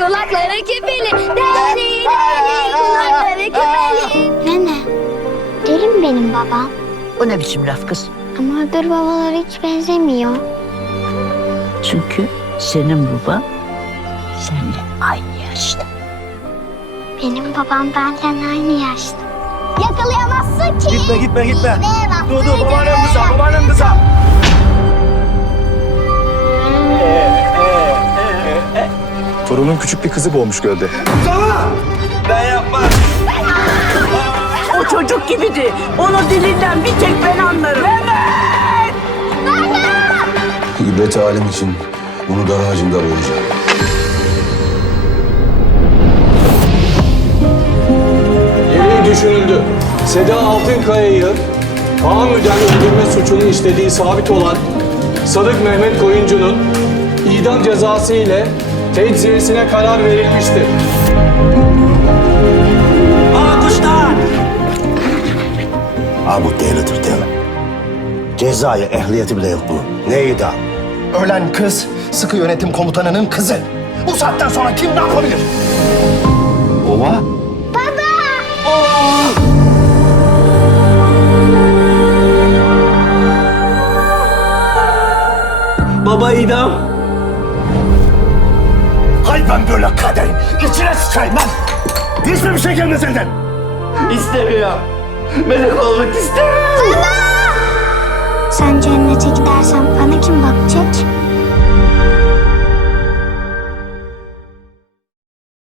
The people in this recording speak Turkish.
kulakları küpeli. Deli deli kulakları küpeli. Nene, deli mi benim babam? O ne biçim laf kız? Ama öbür babalara hiç benzemiyor. Çünkü senin baban seninle aynı yaşta. Benim babam benden aynı yaşta. Yakalayamazsın ki. Gitme gitme gitme. Dur dur babaannem kıza babaannem kıza. Torunun küçük bir kızı boğmuş gölde. Ben yapmam. O çocuk gibiydi. Onun dilinden bir tek ben anlarım. İbret alem için bunu dar ağacında boyayacağım. Gereği düşünüldü. Seda Altınkaya'yı tahammüden öldürme suçunu işlediği sabit olan Sadık Mehmet Koyuncu'nun idam cezası ile tecziyesine karar verilmiştir. Aa kuşlar. Ha bu delidir deli. Cezaya ehliyeti bile yok bu. Ne idam? Ölen kız sıkı yönetim komutanının kızı. Bu saatten sonra kim ne yapabilir? Baba. Baba idam. Hay ben böyle kaderim. İçine sıçayım lan. Hiçbir şey gelmez elden. İstemiyorum. Melek olmak istemiyorum. Sen cennete gidersen?